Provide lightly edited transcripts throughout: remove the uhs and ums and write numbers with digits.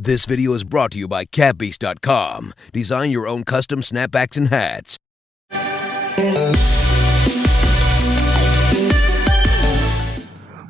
This video is brought to you by catbeast.com. Design your own custom snapbacks and hats.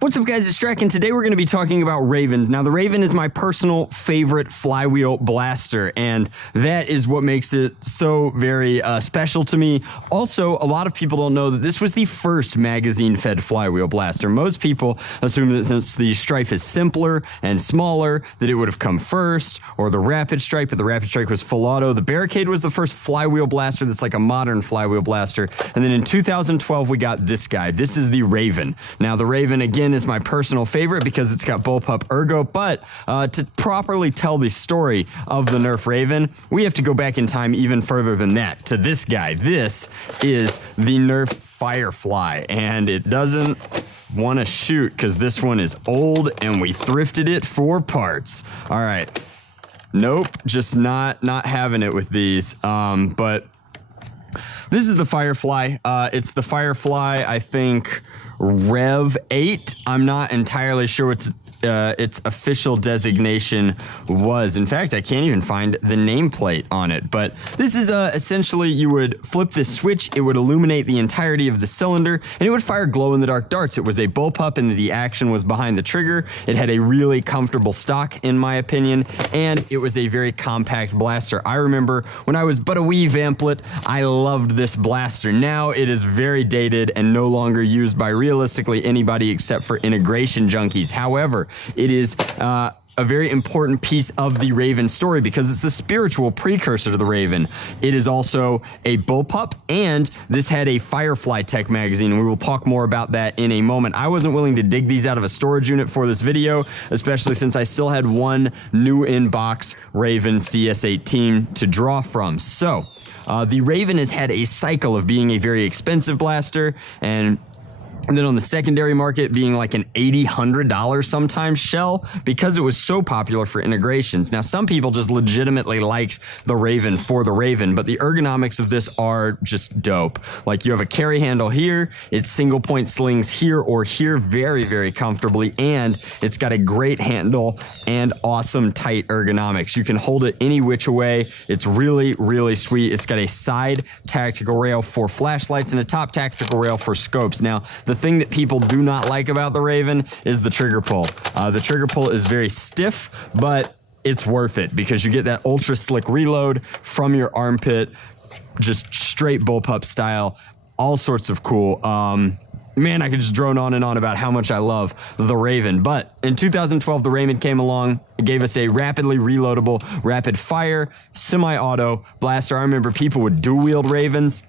What's up, guys? It's Drac, and today we're going to be talking about Rayvens. Now, the Rayven is my personal favorite flywheel blaster, and that is what makes it so very special to me. Also, a lot of people don't know that this was the first magazine-fed flywheel blaster. Most people assume that since the Strife is simpler and smaller, that it would have come first, or the Rapid Strike, but the Rapid Strike was full auto. The Barricade was the first flywheel blaster that's like a modern flywheel blaster, and then in 2012, we got this guy. This is the Rayven. Now, the Rayven, again, is my personal favorite because it's got bullpup ergo, but to properly tell the story of the Nerf Rayven, we have to go back in time even further than that, to this guy. This is the Nerf Firefly, and it doesn't want to shoot because this one is old and we thrifted it for parts. All right. Nope, just not having it with these, but this is the Firefly. It's the Firefly, I think, Rev 8. I'm not entirely sure its official designation was. In fact, I can't even find the nameplate on it. But this is essentially, you would flip this switch, it would illuminate the entirety of the cylinder, and it would fire glow-in-the-dark darts. It was a bullpup, and the action was behind the trigger. It had a really comfortable stock, in my opinion, and it was a very compact blaster. I remember when I was but a wee vamplet, I loved this blaster. Now it is very dated and no longer used by realistically anybody except for integration junkies. However, it is a very important piece of the Rayven story because it's the spiritual precursor to the Rayven. It is also a bullpup, and this had a Firefly Tech magazine, and we will talk more about that in a moment. I wasn't willing to dig these out of a storage unit for this video, especially since I still had one new in-box Rayven CS18 to draw from. So, the Rayven has had a cycle of being a very expensive blaster, and then on the secondary market being like an $80, $100 sometimes shell because it was so popular for integrations. Now, some people just legitimately liked the Rayven for the Rayven, but the ergonomics of this are just dope. Like, you have a carry handle here, it's single point slings here or here very, very comfortably, and it's got a great handle and awesome tight ergonomics. You can hold it any which way. It's really, really sweet. It's got a side tactical rail for flashlights and a top tactical rail for scopes. Now, the thing that people do not like about the Rayven is the trigger pull. The trigger pull is very stiff, but it's worth it because you get that ultra slick reload from your armpit, just straight bullpup style, all sorts of cool. Man, I could just drone on and on about how much I love the Rayven. But in 2012, the Rayven came along. It gave us a rapidly reloadable, rapid fire, semi-auto blaster. I remember people would dual-wield Rayvens,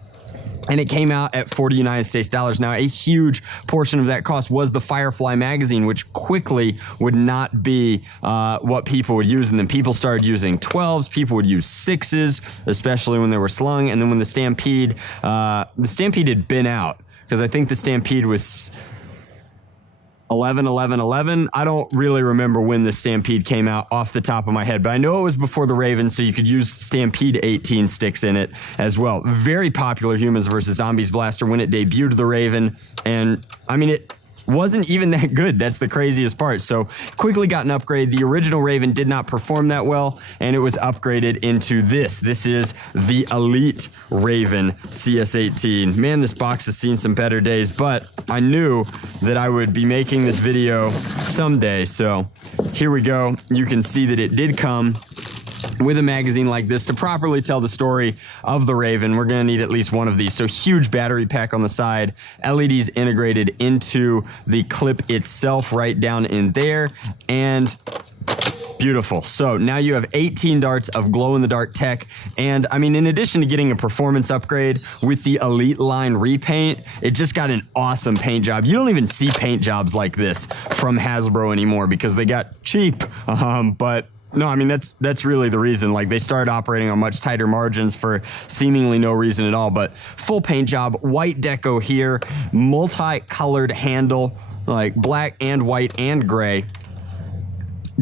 and it came out at $40 United States dollars. Now, a huge portion of that cost was the Firefly magazine, which quickly would not be what people would use. And then people started using 12s. People would use 6s, especially when they were slung. And then when the Stampede had been out, because I think the Stampede was 11, 11, 11. I don't really remember when the Stampede came out off the top of my head, but I know it was before the Rayven, so you could use Stampede 18 sticks in it as well. Very popular Humans vs. Zombies blaster when it debuted the Rayven, and I mean, it wasn't even that good. That's the craziest part. So quickly got an upgrade. The original Rayven did not perform that well, and it was upgraded into this. This is the Elite Rayven CS18. Man, this box has seen some better days, but I knew that I would be making this video someday. So here we go. You can see that it did come with a magazine like this. To properly tell the story of the Rayven, we're going to need at least one of these. So huge battery pack on the side, LEDs integrated into the clip itself right down in there, and beautiful. So now you have 18 darts of glow-in-the-dark tech, and I mean, in addition to getting a performance upgrade with the Elite line repaint, it just got an awesome paint job. You don't even see paint jobs like this from Hasbro anymore because they got cheap, but no, I mean, that's really the reason. Like, they started operating on much tighter margins for seemingly no reason at all. But full paint job, white deco here, multi-colored handle, like black and white and gray.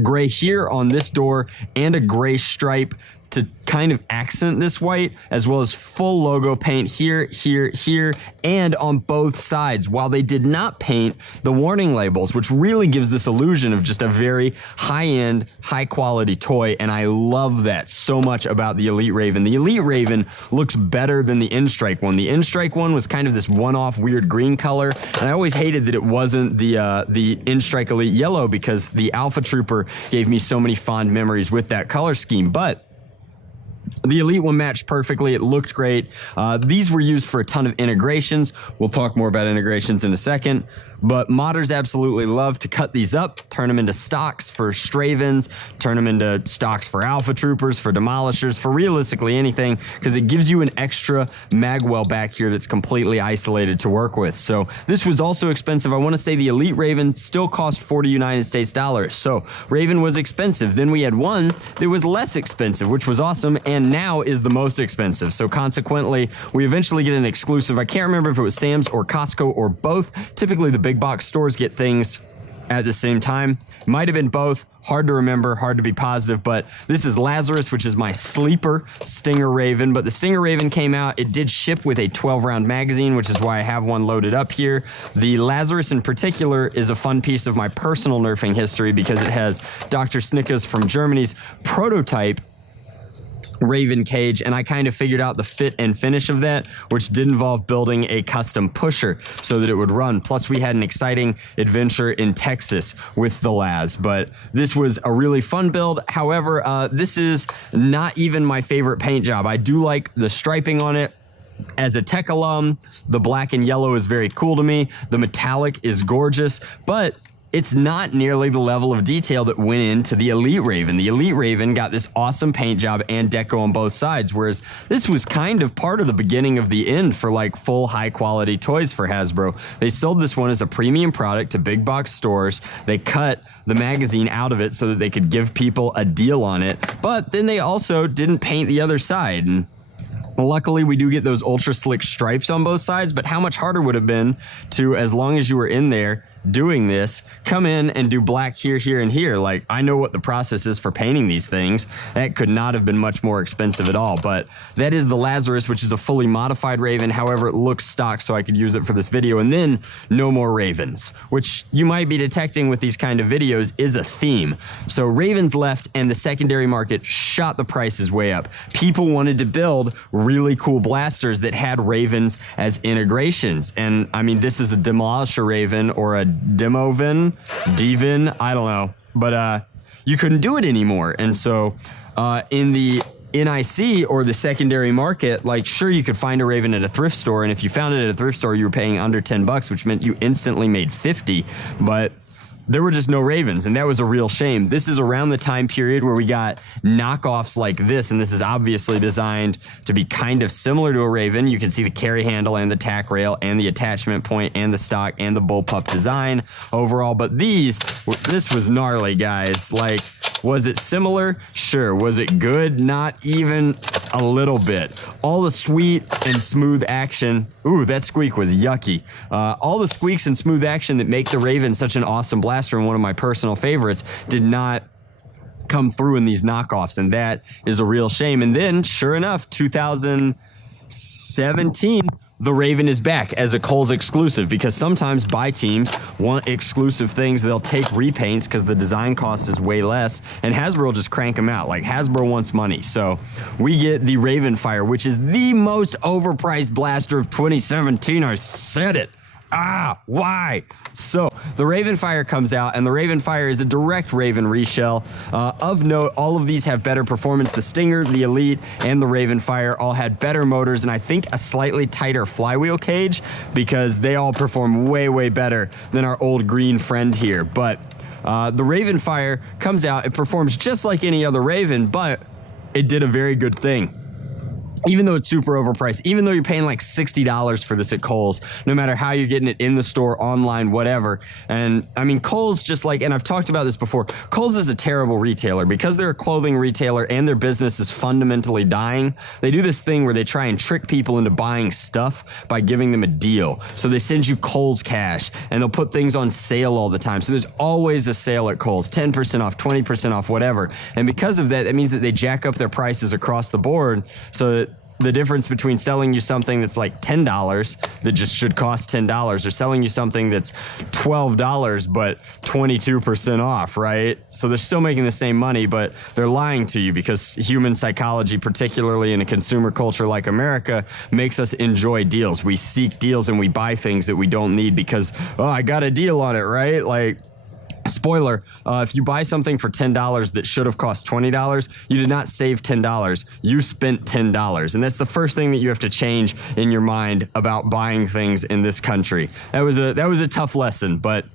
Gray here on this door, and a gray stripe to kind of accent this white, as well as full logo paint here, here, here, and on both sides, while they did not paint the warning labels, which really gives this illusion of just a very high-end, high-quality toy, and I love that so much about the Elite Rayven. The Elite Rayven looks better than the N-Strike one. The N-Strike one was kind of this one-off weird green color, and I always hated that it wasn't the N-Strike Elite Yellow, because the Alpha Trooper gave me so many fond memories with that color scheme. But the Elite one matched perfectly. It looked great. These were used for a ton of integrations. We'll talk more about integrations in a second. But modders absolutely love to cut these up, turn them into stocks for Stravens, turn them into stocks for Alpha Troopers, for Demolishers, for realistically anything, because it gives you an extra magwell back here that's completely isolated to work with. So this was also expensive. I want to say the Elite Rayven still cost $40 United States dollars. So Rayven was expensive. Then we had one that was less expensive, which was awesome, and now is the most expensive. So consequently, we eventually get an exclusive. I can't remember if it was Sam's or Costco or both. Typically the big box stores get things at the same time. Might have been both. Hard to remember, hard to be positive, but this is Lazarus, which is my sleeper Stinger Rayven. But the Stinger Rayven came out. It did ship with a 12-round magazine, which is why I have one loaded up here. The Lazarus in particular is a fun piece of my personal nerfing history, because it has Dr. Snicka's from Germany's prototype Rayven cage, and I kind of figured out the fit and finish of that, which did involve building a custom pusher so that it would run. Plus we had an exciting adventure in Texas with the Laz, but this was a really fun build. However, this is not even my favorite paint job. I do like the striping on it. As a tech alum, the black and yellow is very cool to me. The metallic is gorgeous, but it's not nearly the level of detail that went into the Elite Rayven. The Elite Rayven got this awesome paint job and deco on both sides, whereas this was kind of part of the beginning of the end for like full high quality toys for Hasbro. They sold this one as a premium product to big box stores. They cut the magazine out of it so that they could give people a deal on it, but then they also didn't paint the other side. And luckily, we do get those ultra slick stripes on both sides, but how much harder would it have been to, as long as you were in there doing this, come in and do black here, here, and here? Like, I know what the process is for painting these things. That could not have been much more expensive at all, but that is the Lazarus, which is a fully modified Rayven. However, it looks stock, so I could use it for this video. And then no more Ravens, which you might be detecting with these kind of videos is a theme. So Ravens left, and the secondary market shot the prices way up. People wanted to build really cool blasters that had Ravens as integrations. And I mean, this is a Demolisher Rayven or a Demovin, Devin, I don't know, but you couldn't do it anymore. And so in the NIC or the secondary market, like, sure, you could find a Rayven at a thrift store, and if you found it at a thrift store, you were paying under 10 bucks, which meant you instantly made 50, but there were just no Ravens, and that was a real shame. This is around the time period where we got knockoffs like this, and this is obviously designed to be kind of similar to a Rayven. You can see the carry handle and the tack rail and the attachment point and the stock and the bullpup design overall, but this was gnarly, guys. Like, was it similar? Sure. Was it good? Not even a little bit. All the sweet and smooth action. Ooh, that squeak was yucky. All the squeaks and smooth action that make the Rayven such an awesome blaster and one of my personal favorites did not come through in these knockoffs, and that is a real shame. And then, sure enough, 2017, the Rayven is back as a Kohl's exclusive, because sometimes buy teams want exclusive things. They'll take repaints because the design cost is way less, and Hasbro will just crank them out. Like, Hasbro wants money. So we get the Rayven Fire, which is the most overpriced blaster of 2017. I said it. Why? So the Rayven Fire comes out, and the Rayven Fire is a direct Rayven reshell. Of note, all of these have better performance. The Stinger, the Elite, and the Rayven Fire all had better motors, and I think a slightly tighter flywheel cage, because they all perform way, way better than our old green friend here. But the Rayven Fire comes out. It performs just like any other Rayven, but it did a very good thing. even though it's super overpriced, even though you're paying like $60 for this at Kohl's, no matter how you're getting it in the store, online, whatever. And I mean, Kohl's just like, and I've talked about this before, Kohl's is a terrible retailer because they're a clothing retailer and their business is fundamentally dying. They do this thing where they try and trick people into buying stuff by giving them a deal. So they send you Kohl's cash and they'll put things on sale all the time. So there's always a sale at Kohl's, 10% off, 20% off, whatever. And because of that, it means that they jack up their prices across the board so that the difference between selling you something that's like $10 that just should cost $10 or selling you something that's $12 but 22% off, right? So they're still making the same money, but they're lying to you because human psychology, particularly in a consumer culture like America, makes us enjoy deals. We seek deals and we buy things that we don't need because, oh, I got a deal on it, right? Like, spoiler, if you buy something for $10 that should have cost $20, you did not save $10. You spent $10. And that's the first thing that you have to change in your mind about buying things in this country. That was a tough lesson, but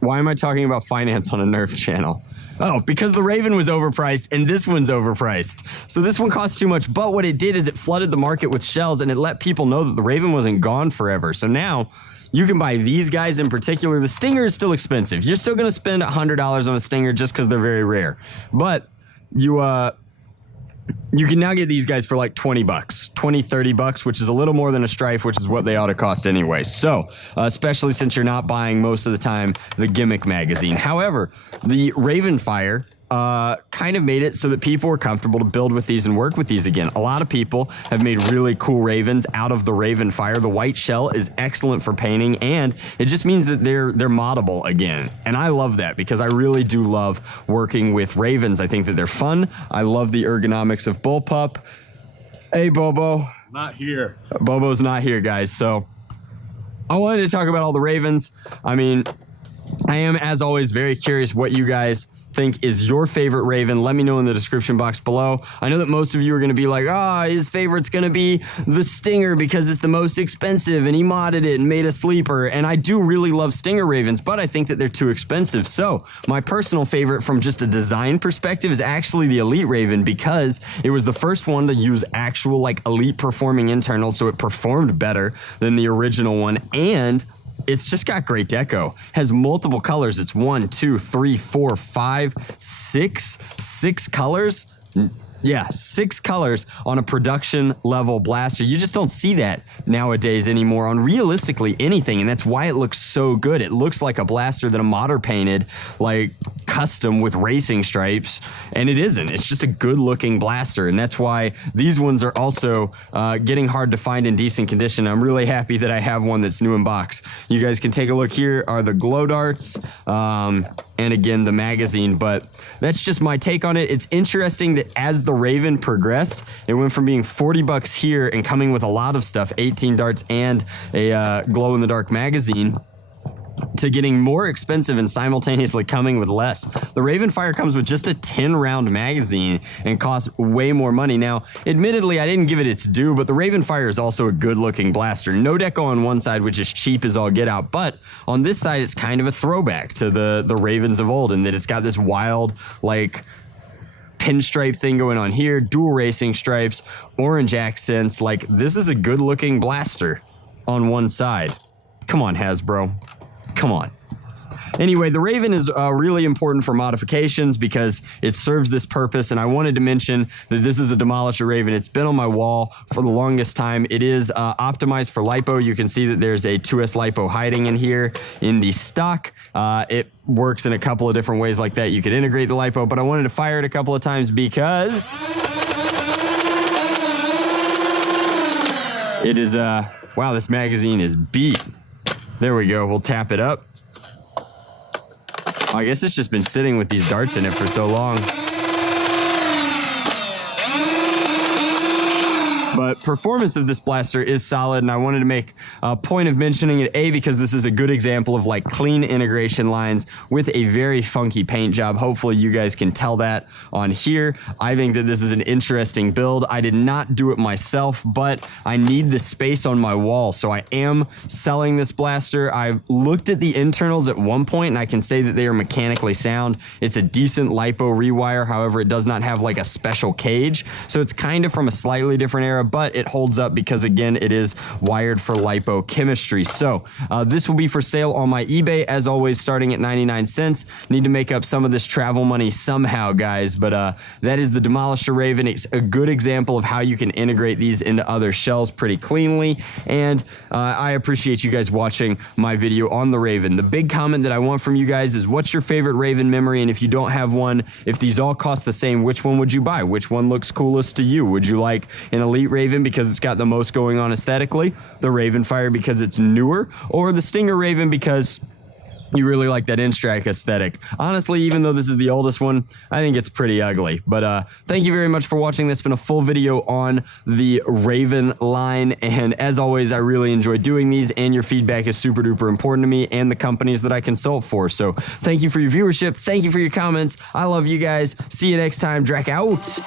why am I talking about finance on a Nerf channel? Oh, because the Rayven was overpriced and this one's overpriced. So this one costs too much, but what it did is it flooded the market with shells and it let people know that the Rayven wasn't gone forever. So now you can buy these guys in particular. The Stinger is still expensive. You're still going to spend $100 on a Stinger just because they're very rare. But you can now get these guys for like 20 bucks, 20, 30 bucks, which is a little more than a Strife, which is what they ought to cost anyway. So, especially since you're not buying most of the time the gimmick magazine. However, the Rayven Fire kind of made it so that people were comfortable to build with these and work with these again. A lot of people have made really cool Ravens out of the Rayven Fire. The white shell is excellent for painting, and it just means that they're moddable again. And I love that because I really do love working with Ravens. I think that they're fun. I love the ergonomics of Bullpup. Hey, Bobo. Not here. Bobo's not here, guys. So I wanted to talk about all the Ravens. I mean, I am, as always, very curious what you guys think is your favorite Rayven. Let me know in the description box below. I know that most of you are going to be like, his favorite's going to be the Stinger because it's the most expensive and he modded it and made a sleeper. And I do really love Stinger Ravens, but I think that they're too expensive. So my personal favorite from just a design perspective is actually the Elite Rayven because it was the first one to use actual like elite performing internals, so it performed better than the original one, and it's just got great deco. Has multiple colors. It's 1, 2, 3, 4, 5, 6 colors. Yeah, 6 colors on a production level blaster. You just don't see that nowadays anymore on realistically anything, and that's why it looks so good. It looks like a blaster that a modder painted, like custom with racing stripes, and it isn't. It's just a good looking blaster, and that's why these ones are also getting hard to find in decent condition. I'm really happy that I have one that's new in box. You guys can take a look. Here are the glow darts, and again the magazine, but that's just my take on it. It's interesting that as the Rayven progressed, it went from being 40 bucks here and coming with a lot of stuff, 18 darts and a glow in the dark magazine, to getting more expensive and simultaneously coming with less. The Rayven Fire comes with just a 10-round magazine and costs way more money. Now, admittedly, I didn't give it its due, but the Rayven Fire is also a good-looking blaster. No deco on one side, which is cheap as all get out, but on this side, it's kind of a throwback to the Ravens of old in that it's got this wild, like, pinstripe thing going on here, dual racing stripes, orange accents. Like, this is a good-looking blaster on one side. Come on, Hasbro. Come on. Anyway, the Rayven is really important for modifications because it serves this purpose, and I wanted to mention that this is a Demolisher Rayven. It's been on my wall for the longest time. It is optimized for LiPo. You can see that there's a 2S LiPo hiding in here in the stock. It works in a couple of different ways like that. You could integrate the LiPo, but I wanted to fire it a couple of times because it is, wow, this magazine is beat. There we go. We'll tap it up. I guess it's just been sitting with these darts in it for so long. But performance of this blaster is solid, and I wanted to make a point of mentioning it, A, because this is a good example of like clean integration lines with a very funky paint job. Hopefully you guys can tell that on here. I think that this is an interesting build. I did not do it myself, but I need the space on my wall, so I am selling this blaster. I've looked at the internals at one point, and I can say that they are mechanically sound. It's a decent lipo rewire, however, it does not have like a special cage, so it's kind of from a slightly different era, but it holds up because, again, it is wired for lipo chemistry. So this will be for sale on my eBay, as always, starting at 99 cents. Need to make up some of this travel money somehow, guys, but that is the Demolisher Rayven. It's a good example of how you can integrate these into other shells pretty cleanly, and I appreciate you guys watching my video on the Rayven. The big comment that I want from you guys is, what's your favorite Rayven memory? And if you don't have one, if these all cost the same, which one would you buy? Which one looks coolest to you? Would you like an Elite Rayven because it's got the most going on aesthetically, the Rayven Fire because it's newer, or the Stinger Rayven because you really like that Instrac aesthetic? Honestly, even though this is the oldest one, I think it's pretty ugly. But thank you very much for watching. That's been a full video on the Rayven line. And as always, I really enjoy doing these, and your feedback is super duper important to me and the companies that I consult for. So thank you for your viewership. Thank you for your comments. I love you guys. See you next time. Drac out.